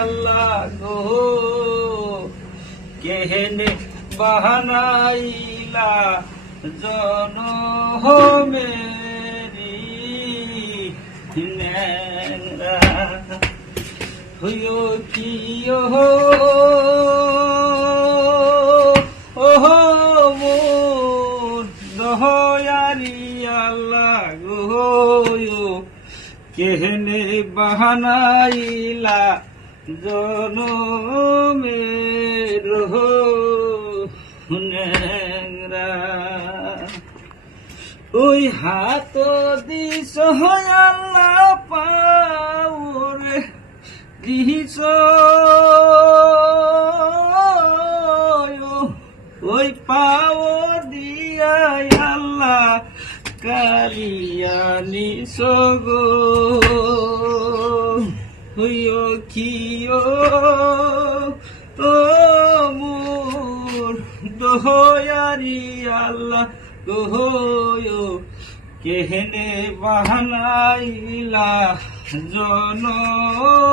আল্লাহ গো কেহনে বাহানাইলা জনমেরি ন্যাংরা হইও কি ওহো মোর দয়ারি আল্লাহ গো কেহনে বাহানাইলা জনমের ন্যাংরা ওই হাত দিস আল্লাহ পাওরে দিস ওই পাও দিয়া আল্লাহ কালিয়ানি সগো হইও কিও ও মোর দয়ারি আল্লাহ গো কেহনে বাহানাইলা জনমেরি